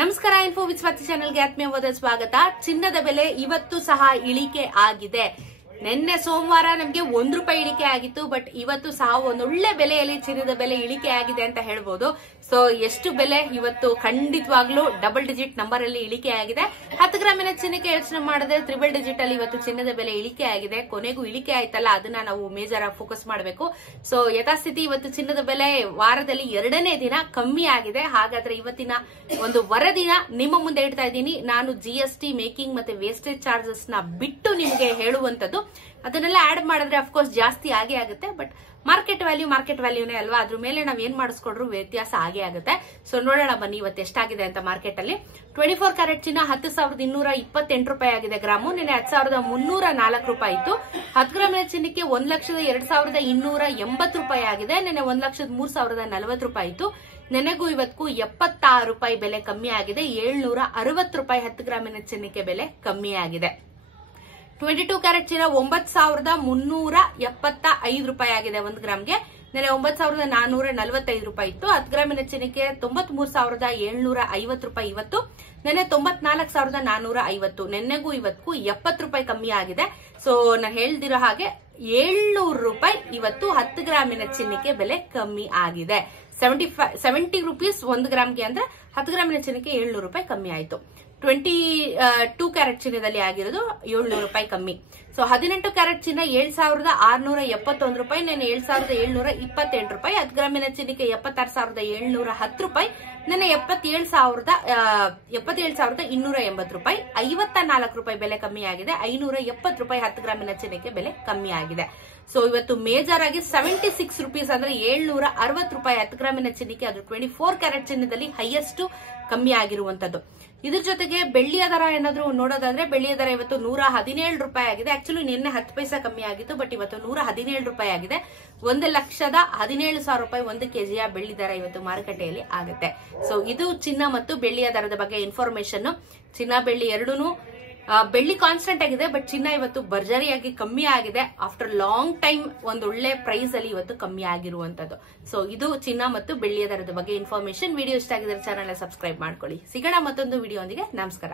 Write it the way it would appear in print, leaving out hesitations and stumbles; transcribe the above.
ನಮಸ್ಕಾರ, info with Swati ಚಾನೆಲ್ಗೆ ಆತ್ಮೀಯವಾದ ಸ್ವಾಗತ. ಚಿನ್ನದ ಬೆಲೆ ಇವತ್ತು ಸಹ ಇಳಿಕೆ ಆಗಿದೆ. ನಿನ್ನೆ ಸೋಮವಾರ ನಮಗೆ ₹1 ಇಳಿಕೆ ಆಗಿತ್ತು. ಬಟ್ ಇವತ್ತು ಸಹ ಒಂದೊಳ್ಳೆ ಬೆಲೆಯಲ್ಲಿ ಚಿನ್ನದ ಬೆಲೆ ಇಳಿಕೆ ಆಗಿದೆ ಅಂತ ಹೇಳ್ಬೋದು. ಸೊ ಎಷ್ಟು ಬೆಲೆ ಇವತ್ತು ಖಂಡಿತವಾಗ್ಲೂ ಡಬಲ್ ಡಿಜಿಟ್ ನಂಬರ್ ಅಲ್ಲಿ ಇಳಿಕೆ ಆಗಿದೆ. 10 ಗ್ರಾಮಿನ ಚಿನ್ನಕ್ಕೆ ಯೋಚನೆ ಮಾಡಿದ್ರೆ ತ್ರಿಬಲ್ ಡಿಜಿಟ್ ಅಲ್ಲಿ ಇವತ್ತು ಚಿನ್ನದ ಬೆಲೆ ಇಳಿಕೆ ಆಗಿದೆ. ಕೊನೆಗೂ ಇಳಿಕೆ ಆಯ್ತಲ್ಲ, ಅದನ್ನ ನಾವು ಮೇಜರ್ ಆಗಿ ಫೋಕಸ್ ಮಾಡಬೇಕು. ಸೊ ಯಥಾಸ್ಥಿತಿ ಇವತ್ತು ಚಿನ್ನದ ಬೆಲೆ ವಾರದಲ್ಲಿ 2ನೇ ದಿನ ಕಮ್ಮಿ ಆಗಿದೆ. ಹಾಗಾದ್ರೆ ಇವತ್ತಿನ ಒಂದು ವರದಿನ ನಿಮ್ಮ ಮುಂದೆ ಇಡ್ತಾ ಇದ್ದೀನಿ. ನಾನು GST, ಮೇಕಿಂಗ್ ಮತ್ತೆ ವೇಸ್ಟೇಜ್ ಚಾರ್ಜಸ್ ನ ಬಿಟ್ಟು ನಿಮಗೆ ಹೇಳುವಂತದ್ದು. ಅದನ್ನೆಲ್ಲ ಆಡ್ ಮಾಡಿದ್ರೆ ಅಫ್ಕೋರ್ಸ್ ಜಾಸ್ತಿ ಆಗೇ ಆಗುತ್ತೆ. ಬಟ್ ಮಾರ್ಕೆಟ್ ವ್ಯಾಲ್ಯೂನೇ ಅಲ್ವಾ, ಅದ್ರ ಮೇಲೆ ನಾವ್ ಏನ್ ಮಾಡಿಸ್ಕೊಂಡ್ರು ವ್ಯತ್ಯಾಸ ಆಗೇ ಆಗುತ್ತೆ. ಸೊ ನೋಡೋಣ ಬನ್ನಿ ಇವತ್ತು ಎಷ್ಟಾಗಿದೆ ಅಂತ ಮಾರ್ಕೆಟ್ ಅಲ್ಲಿ. 24 ಕ್ಯಾರೆಟ್ ಚಿನ್ನ ₹10,228 ಆಗಿದೆ ಗ್ರಾಮು. ನಿನ್ನೆ ₹10,304 ಇತ್ತು. 10 ಗ್ರಾಮಿನ ಚಿನ್ನಕ್ಕೆ ₹1,02,280 ಆಗಿದೆ. ನಿನ್ನೆ ₹1,03,040 ಇತ್ತು. ನೆನೆಗೂ ಇವತ್ತು ₹76 ಬೆಲೆ ಕಮ್ಮಿ ಆಗಿದೆ. ₹760 10 ಗ್ರಾಮಿನ ಚಿನ್ನಕ್ಕೆ ಬೆಲೆ ಕಮ್ಮಿ ಆಗಿದೆ. 22 ಕ್ಯಾರೆಟ್ ಚಿನ್ನ ₹9,375 ಆಗಿದೆ 1 ಗ್ರಾಮ್ಗೆ. ನೆನೆ ₹9,445 ಇತ್ತು. 10 ಗ್ರಾಮಿನ ಚಿನ್ನಕ್ಕೆ ₹93,750 ಇವತ್ತು. ನೆನೆ ₹94,450. ನೆನ್ನೆಗೂ ಇವತ್ತು ₹70 ಕಮ್ಮಿ ಆಗಿದೆ. ಸೊ ನಾನು ಹೇಳ್ದಿರೋ ಹಾಗೆ ₹700 ಇವತ್ತು 10 ಗ್ರಾಮಿನ ಚಿನ್ನಕ್ಕೆ ಬೆಲೆ ಕಮ್ಮಿ ಆಗಿದೆ. ₹70 1 ಗ್ರಾಮ್ಗೆ ಅಂದ್ರೆ 10 ಗ್ರಾಮಿನ ಚಿನ್ನಕ್ಕೆ ₹700 ಕಮ್ಮಿ ಆಯ್ತು. 22 ಕ್ಯಾರೆಟ್ ಚಿನ್ನದಲ್ಲಿ ಆಗಿರೋದು ₹700 ಕಮ್ಮಿ. ಸೊ 18 ಕ್ಯಾರೆಟ್ ಚಿನ್ನ ₹7,671. ನೆನೆ ₹7,728. 10 ಗ್ರಾಮಿನ ಚಿನ್ನಕ್ಕೆ ₹76,710. ನೆನೆ ₹77,280. ₹54 ಬೆಲೆ ಕಮ್ಮಿ ಆಗಿದೆ. ₹570 10 ಗ್ರಾಮಿನ ಚಿನ್ನಕ್ಕೆ ಬೆಲೆ ಕಮ್ಮಿ ಆಗಿದೆ. ಸೊ ಇವತ್ತು ಮೇಜರ್ ಆಗಿ ₹76 ಅಂದ್ರೆ ₹760 10 ಗ್ರಾಮಿನ ಚಿನ್ನಕ್ಕೆ, ಅದು 24 ಕ್ಯಾರೆಟ್ ಚಿನ್ನದಲ್ಲಿ ಹೈಯೆಸ್ಟ್ ಕಮ್ಮಿ ಆಗಿರುವಂತದ್ದು. ಇದ್ರ ಜೊತೆಗೆ ಬೆಳ್ಳಿಯ ದರ ಏನಾದ್ರು ನೋಡೋದಾದ್ರೆ ಬೆಳ್ಳಿಯ ದರ ಇವತ್ತು ₹117 ಆಗಿದೆ. ಆಕ್ಚುಲಿ ನಿನ್ನೆ 10 ಪೈಸಾ ಕಮ್ಮಿ ಆಗಿತ್ತು. ಬಟ್ ಇವತ್ತು ₹117 ಆಗಿದೆ. ₹1,17,000 1 ಕೆಜಿಯ ಬೆಳ್ಳಿ ದರ ಇವತ್ತು ಮಾರುಕಟ್ಟೆಯಲ್ಲಿ ಆಗುತ್ತೆ. ಸೊ ಇದು ಚಿನ್ನ ಮತ್ತು ಬೆಳ್ಳಿಯ ದರದ ಬಗ್ಗೆ ಇನ್ಫಾರ್ಮೇಶನ್. ಚಿನ್ನ ಬೆಳ್ಳಿ ಎರಡೂನು ಬೆಳ್ಳಿ ಕಾನ್ಸ್ಟೆಂಟ್ ಆಗಿದೆ. ಬಟ್ ಚಿನ್ನ ಇವತ್ತು ಭರ್ಜರಿಯಾಗಿ ಕಮ್ಮಿ ಆಗಿದೆ. ಆಫ್ಟರ್ ಲಾಂಗ್ ಟೈಮ್ ಒಂದೊಳ್ಳೆ ಪ್ರೈಸ್ ಅಲ್ಲಿ ಇವತ್ತು ಕಮ್ಮಿ ಆಗಿರುವಂತದ್ದು. ಸೊ ಇದು ಚಿನ್ನ ಮತ್ತು ಬೆಳ್ಳಿಯ ದರದ ಬಗ್ಗೆ ಇನ್ಫಾರ್ಮೇಶನ್. ವಿಡಿಯೋ ಇಷ್ಟ ಆಗಿದ್ರೆ ಚಾನೆಲ್ ಸಬ್ಸ್ಕ್ರೈಬ್ ಮಾಡ್ಕೊಳ್ಳಿ. ಸಿಗೋಣ ಮತ್ತೊಂದು ವಿಡಿಯೋ ಒಂದಿಗೆ. ನಮಸ್ಕಾರ.